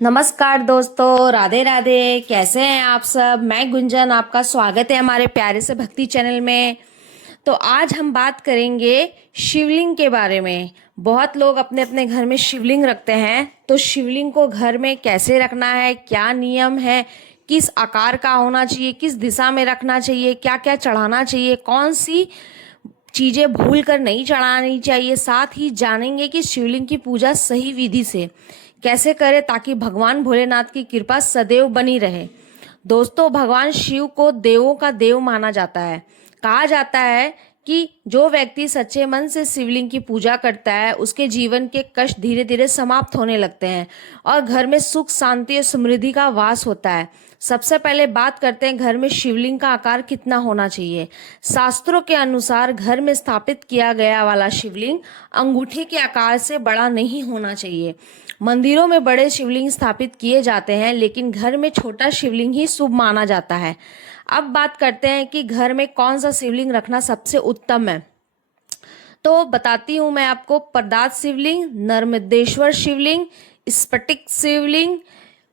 नमस्कार दोस्तों, राधे राधे। कैसे हैं आप सब? मैं गुंजन, आपका स्वागत है हमारे प्यारे से भक्ति चैनल में। तो आज हम बात करेंगे शिवलिंग के बारे में। बहुत लोग अपने अपने घर में शिवलिंग रखते हैं, तो शिवलिंग को घर में कैसे रखना है, क्या नियम है, किस आकार का होना चाहिए, किस दिशा में रखना चाहिए, क्या क्या चढ़ाना चाहिए, कौन सी चीजें भूल कर नहीं चढ़ानी चाहिए। साथ ही जानेंगे कि शिवलिंग की पूजा सही विधि से कैसे करें ताकि भगवान भोलेनाथ की कृपा सदैव बनी रहे। दोस्तों, भगवान शिव को देवों का देव माना जाता है। कहा जाता है कि जो व्यक्ति सच्चे मन से शिवलिंग की पूजा करता है, उसके जीवन के कष्ट धीरे धीरे समाप्त होने लगते हैं और घर में सुख, शांति और समृद्धि का वास होता है। सबसे पहले बात करते हैं घर में शिवलिंग का आकार कितना होना चाहिए। शास्त्रों के अनुसार घर में स्थापित किया गया वाला शिवलिंग अंगूठे के आकार से बड़ा नहीं होना चाहिए। मंदिरों में बड़े शिवलिंग स्थापित किए जाते हैं, लेकिन घर में छोटा शिवलिंग ही शुभ माना जाता है। अब बात करते हैं कि घर में कौन सा शिवलिंग रखना सबसे उत्तम है। तो बताती हूँ मैं आपको। प्रदात शिवलिंग, नर्मदेश्वर शिवलिंग, स्फटिक शिवलिंग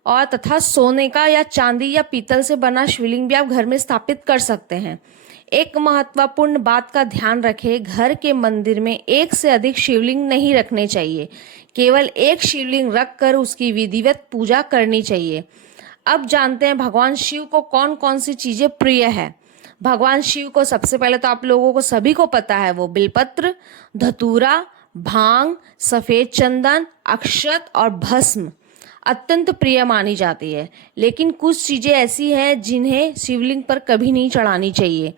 और तथा सोने का या चांदी या पीतल से बना शिवलिंग भी आप घर में स्थापित कर सकते हैं। एक महत्वपूर्ण बात का ध्यान रखें, घर के मंदिर में एक से अधिक शिवलिंग नहीं रखने चाहिए। केवल एक शिवलिंग रखकर उसकी विधिवत पूजा करनी चाहिए। अब जानते हैं भगवान शिव को कौन कौन सी चीजें प्रिय है। भगवान शिव को सबसे पहले तो आप लोगों को सभी को पता है, वो बिलपत्र, धतूरा, भांग, सफेद चंदन, अक्षत और भस्म अत्यंत प्रिय मानी जाती है। लेकिन कुछ चीजें ऐसी हैं जिन्हें शिवलिंग पर कभी नहीं चढ़ानी चाहिए।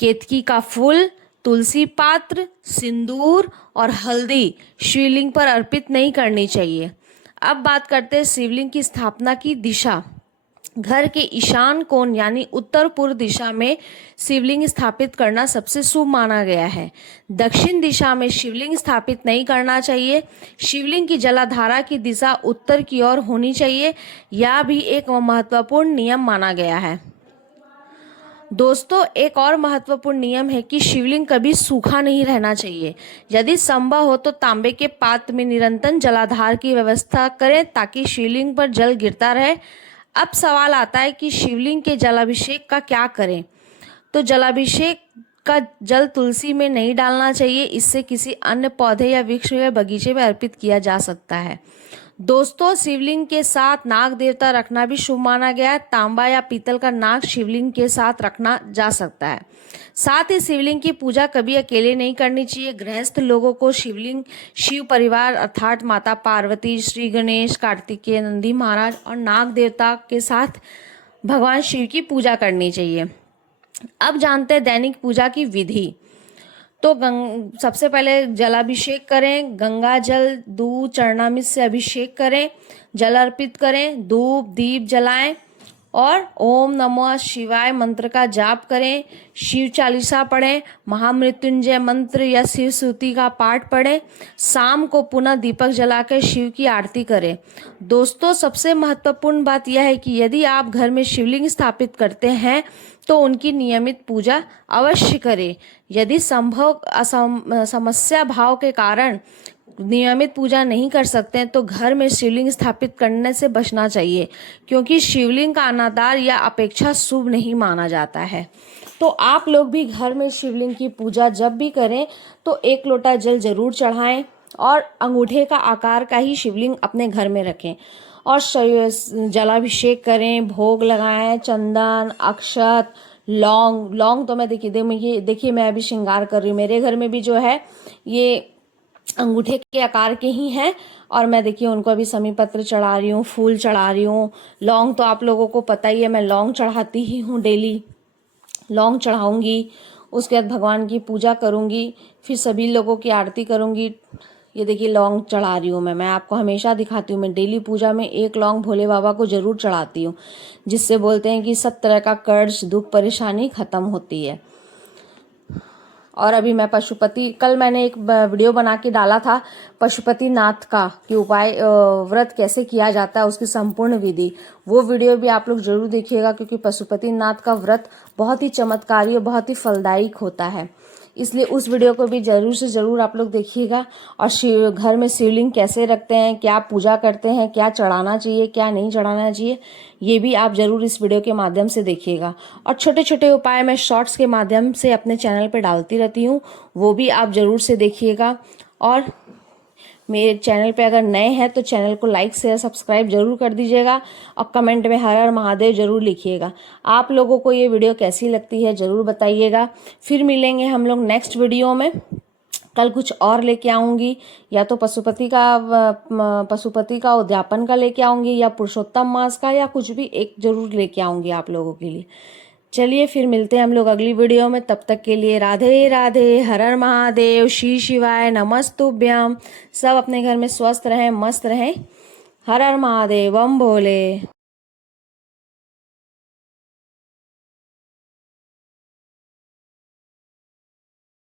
केतकी का फूल, तुलसी पात्र, सिंदूर और हल्दी शिवलिंग पर अर्पित नहीं करनी चाहिए। अब बात करते हैं शिवलिंग की स्थापना की दिशा। घर के ईशान कोण यानी उत्तर पूर्व दिशा में शिवलिंग स्थापित करना सबसे शुभ माना गया है। दक्षिण दिशा में शिवलिंग स्थापित नहीं करना चाहिए। शिवलिंग की जलाधारा की दिशा उत्तर की ओर होनी चाहिए। यह भी एक महत्वपूर्ण नियम माना गया है। दोस्तों, एक और महत्वपूर्ण नियम है कि शिवलिंग कभी सूखा नहीं रहना चाहिए। यदि संभव हो तो तांबे के पात्र में निरंतर जलाधार की व्यवस्था करें ताकि शिवलिंग पर जल गिरता रहे। अब सवाल आता है कि शिवलिंग के जलाभिषेक का क्या करें। तो जलाभिषेक का जल तुलसी में नहीं डालना चाहिए, इससे किसी अन्य पौधे या वृक्ष या बगीचे में अर्पित किया जा सकता है। दोस्तों, शिवलिंग के साथ नाग देवता रखना भी शुभ माना गया है। तांबा या पीतल का नाग शिवलिंग के साथ रखना जा सकता है। साथ ही शिवलिंग की पूजा कभी अकेले नहीं करनी चाहिए। गृहस्थ लोगों को शिवलिंग, शिव परिवार अर्थात माता पार्वती, श्री गणेश, कार्तिकेय, नंदी महाराज और नाग देवता के साथ भगवान शिव की पूजा करनी चाहिए। अब जानते हैं दैनिक पूजा की विधि। तो सबसे पहले जलाभिषेक करें। गंगा जल, दूध, चरणामृत से अभिषेक करें, जल अर्पित करें, धूप दीप जलाएं और ओम नमः शिवाय मंत्र का जाप करें। शिव चालीसा पढ़ें, महामृत्युंजय मंत्र या शिव स्तुति का पाठ पढ़ें। शाम को पुनः दीपक जलाकर शिव की आरती करें। दोस्तों, सबसे महत्वपूर्ण बात यह है कि यदि आप घर में शिवलिंग स्थापित करते हैं तो उनकी नियमित पूजा अवश्य करें। यदि संभव समस्या भाव के कारण नियमित पूजा नहीं कर सकते हैं तो घर में शिवलिंग स्थापित करने से बचना चाहिए, क्योंकि शिवलिंग का अनादर या अपेक्षा शुभ नहीं माना जाता है। तो आप लोग भी घर में शिवलिंग की पूजा जब भी करें तो एक लोटा जल जरूर चढ़ाएं और अंगूठे का आकार का ही शिवलिंग अपने घर में रखें और जलाभिषेक करें, भोग लगाएं, चंदन, अक्षत, लौंग तो मैं देखिए मैं अभी श्रृंगार कर रही हूँ। मेरे घर में भी जो है ये अंगूठे के आकार के ही हैं और मैं देखिए उनको अभी समी पत्र चढ़ा रही हूँ, फूल चढ़ा रही हूँ। लौंग तो आप लोगों को पता ही है, मैं लौंग चढ़ाती ही हूँ, डेली लौंग चढ़ाऊंगी। उसके बाद भगवान की पूजा करूंगी, फिर सभी लोगों की आरती करूंगी। ये देखिए लौंग चढ़ा रही हूँ मैं आपको हमेशा दिखाती हूँ। मैं डेली पूजा में एक लौंग भोले बाबा को जरूर चढ़ाती हूँ, जिससे बोलते हैं कि सब तरह का कर्ज, दुख, परेशानी खत्म होती है। और अभी मैं पशुपति, कल मैंने एक वीडियो बना के डाला था पशुपति नाथ का कि उपाय व्रत कैसे किया जाता है, उसकी संपूर्ण विधि। वो वीडियो भी आप लोग जरूर देखिएगा, क्योंकि पशुपति नाथ का व्रत बहुत ही चमत्कारी और बहुत ही फलदायक होता है। इसलिए उस वीडियो को भी ज़रूर से ज़रूर आप लोग देखिएगा। और घर में शिवलिंग कैसे रखते हैं, क्या पूजा करते हैं, क्या चढ़ाना चाहिए, क्या नहीं चढ़ाना चाहिए, ये भी आप ज़रूर इस वीडियो के माध्यम से देखिएगा। और छोटे छोटे उपाय मैं शॉर्ट्स के माध्यम से अपने चैनल पर डालती रहती हूँ, वो भी आप ज़रूर से देखिएगा। और मेरे चैनल पे अगर नए हैं तो चैनल को लाइक शेयर सब्सक्राइब जरूर कर दीजिएगा और कमेंट में हर हर महादेव जरूर लिखिएगा। आप लोगों को ये वीडियो कैसी लगती है ज़रूर बताइएगा। फिर मिलेंगे हम लोग नेक्स्ट वीडियो में। कल कुछ और लेके आऊँगी, या तो पशुपति का उद्यापन का लेके आऊँगी, या पुरुषोत्तम मास का, या कुछ भी एक जरूर लेके आऊँगी आप लोगों के लिए। चलिए फिर मिलते हैं हम लोग अगली वीडियो में। तब तक के लिए राधे राधे, हर हर महादेव, श्री शिवाय, नमस्तुभ्यम। सब अपने घर में स्वस्थ रहें, मस्त रहें। हर हर महादेव, बम भोले।